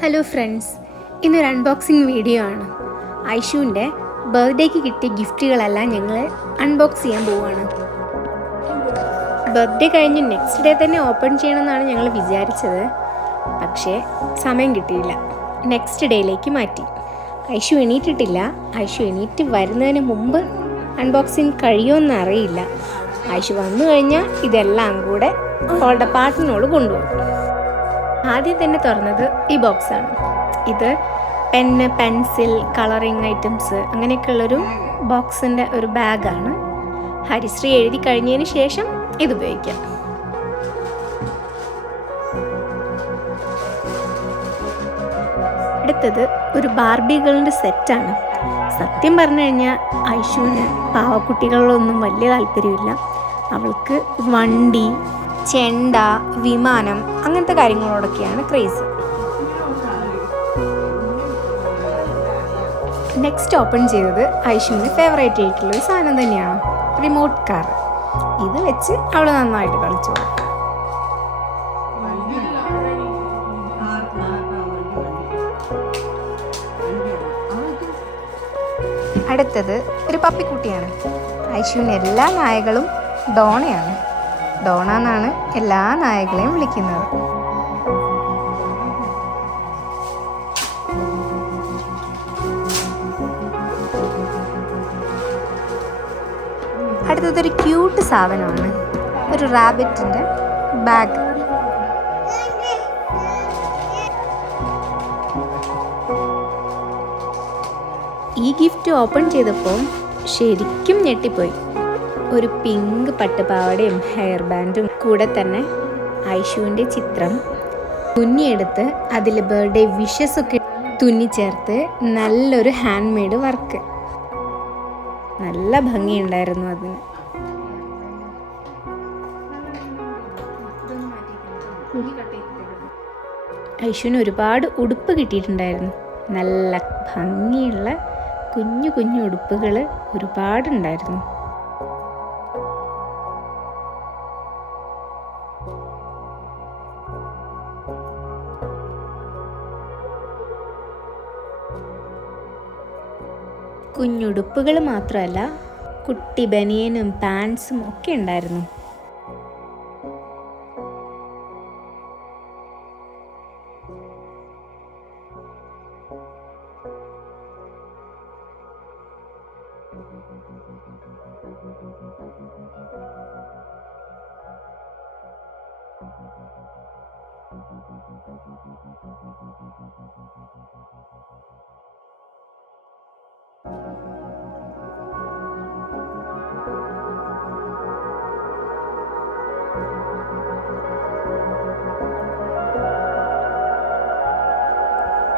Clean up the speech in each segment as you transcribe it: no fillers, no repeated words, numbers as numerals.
Hello friends, ഇന്നൊരു unboxing video ആണ്. ഐഷുവിൻ്റെ ബർത്ത്ഡേക്ക് കിട്ടിയ ഗിഫ്റ്റുകളെല്ലാം ഞങ്ങൾ അൺബോക്സ് ചെയ്യാൻ പോവുകയാണ്. ബർത്ത്ഡേ കഴിഞ്ഞ് നെക്സ്റ്റ് ഡേ തന്നെ ഓപ്പൺ ചെയ്യണമെന്നാണ് ഞങ്ങൾ വിചാരിച്ചത്. പക്ഷേ സമയം കിട്ടിയില്ല, നെക്സ്റ്റ് ഡേയിലേക്ക് മാറ്റി. ഐഷു എണീറ്റിട്ടില്ല. ഐഷു എണീറ്റ് വരുന്നതിന് മുമ്പ് അൺബോക്സിങ് കഴിയുമെന്ന് അറിയില്ല. ഐഷു വന്നു കഴിഞ്ഞാൽ ഇതെല്ലാം കൂടെ അവളുടെ പാട്ടിനോട് കൊണ്ടുപോകും. ആദ്യം തന്നെ തുറന്നത് ഈ ബോക്സാണ്. ഇത് പെന്ന്, പെൻസിൽ, കളറിങ് ഐറ്റംസ് അങ്ങനെയൊക്കെയുള്ളൊരു ബോക്സിൻ്റെ ഒരു ബാഗാണ്. ഹരിശ്രീ എഴുതി കഴിഞ്ഞതിന് ശേഷം ഇത് ഉപയോഗിക്കാം. അടുത്തത് ഒരു ബാർബികളുടെ സെറ്റാണ്. സത്യം പറഞ്ഞു കഴിഞ്ഞാൽ ഐഷുവിന് പാവക്കുട്ടികളിലൊന്നും വലിയ താല്പര്യമില്ല. അവൾക്ക് വണ്ടി, ചെണ്ട, വിമാനം അങ്ങനത്തെ കാര്യങ്ങളോടൊക്കെയാണ് ക്രേസ്. നെക്സ്റ്റ് ഓപ്പൺ ചെയ്തത് ഐഷുവിന് ഫേവറേറ്റ് ആയിട്ടുള്ളൊരു സാധനം തന്നെയാണ്, റിമോട്ട് കാർ. ഇത് വെച്ച് അവൾ നന്നായിട്ട് കളിച്ചു. അടുത്തത് ഒരു പപ്പിക്കുട്ടിയാണ്. ഐഷുവിന് എല്ലാ നായകളും ഡോണയാണ്. ഡോണ എന്നാണ് എല്ലാ നായകളെയും വിളിക്കുന്നത്. അടുത്തതൊരു ക്യൂട്ട് സാധനമാണ്, ഒരു റാബിറ്റിൻ്റെ ബാഗ്. ഈ ഗിഫ്റ്റ് ഓപ്പൺ ചെയ്തപ്പോൾ ശരിക്കും ഞെട്ടിപ്പോയി. ഒരു പിങ്ക് പട്ടുപാവാടയും ഹെയർ ബാൻഡും കൂടെ തന്നെ ഐഷുവിൻ്റെ ചിത്രം തുന്നിയെടുത്ത് അതിൽ ബർത്ത്ഡേ വിഷസ് ഒക്കെ തുന്നിച്ചേർത്ത് നല്ലൊരു ഹാൻഡ് മെയ്ഡ് വർക്ക്. നല്ല ഭംഗിയുണ്ടായിരുന്നു അതിന്. ഐഷുവിന് ഒരുപാട് ഉടുപ്പ് കിട്ടിയിട്ടുണ്ടായിരുന്നു. നല്ല ഭംഗിയുള്ള കുഞ്ഞു കുഞ്ഞു ഉടുപ്പുകൾ ഒരുപാടുണ്ടായിരുന്നു. കുഞ്ഞുടുപ്പുകൾ മാത്രമല്ല, കുട്ടി ബനിയനും പാൻസും ഒക്കെ ഉണ്ടായിരുന്നു.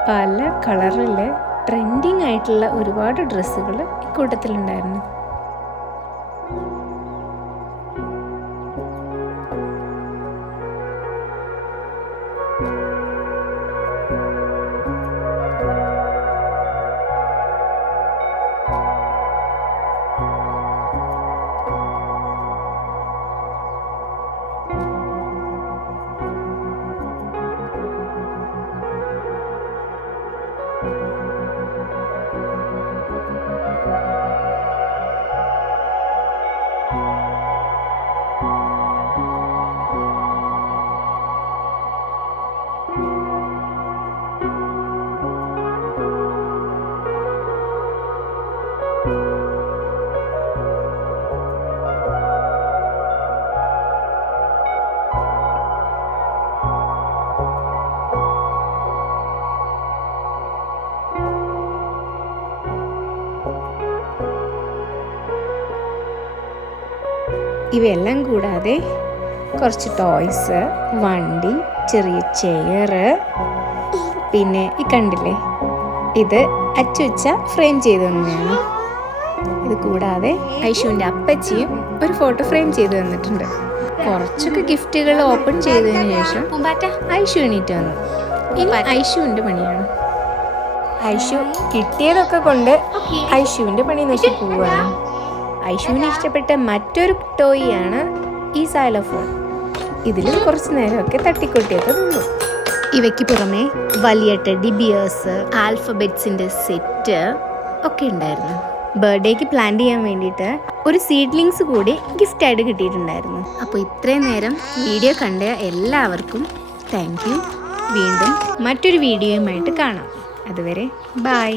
പല കളറിൽ ട്രെൻഡിങ് ആയിട്ടുള്ള ഒരുപാട് ഡ്രസ്സുകൾ ഇക്കൂട്ടത്തിലുണ്ടായിരുന്നു. ഇവയെല്ലാം കൂടാതെ കുറച്ച് ടോയ്സ്, വണ്ടി, ചെറിയ ചെയർ, പിന്നെ ഈ കണ്ടില്ലേ, ഇത് അച്ചുവച്ച ഫ്രെയിം ചെയ്തു തന്നെയാണ്. ഇത് കൂടാതെ ഐഷുവിൻ്റെ അപ്പച്ചിയും ഒരു ഫോട്ടോ ഫ്രെയിം ചെയ്തു തന്നിട്ടുണ്ട്. കുറച്ചൊക്കെ ഗിഫ്റ്റുകൾ ഓപ്പൺ ചെയ്തതിന് ശേഷം ഐഷു എണീറ്റ് വന്നു. ഇനി ഐഷുവിൻ്റെ പണിയാണ്. ഐഷു കിട്ടിയതൊക്കെ കൊണ്ട് ഐഷുവിൻ്റെ പണി നോക്കി പോവുകയാണ്. ഐഷുവിന് ഇഷ്ടപ്പെട്ട മറ്റൊരു ടോയിയാണ് ഈ സൈലോഫോൺ. ഇതിൽ കുറച്ച് നേരമൊക്കെ തട്ടിക്കൊട്ടിയൊക്കെ നിന്നു. ഇവയ്ക്ക് പുറമെ വലിയ ടെഡി ബിയേഴ്സ്, ആൽഫബറ്റ്സിൻ്റെ സെറ്റ് ഒക്കെ ഉണ്ടായിരുന്നു. ബർത്ത്ഡേക്ക് പ്ലാൻ ചെയ്യാൻ വേണ്ടിയിട്ട് ഒരു സീഡ്ലിങ്സ് കൂടി ഗിഫ്റ്റായിട്ട് കിട്ടിയിട്ടുണ്ടായിരുന്നു. അപ്പോൾ ഇത്രയും നേരം വീഡിയോ കണ്ട എല്ലാവർക്കും താങ്ക് യു. വീണ്ടും മറ്റൊരു വീഡിയോയുമായിട്ട് കാണാം. അതുവരെ ബൈ.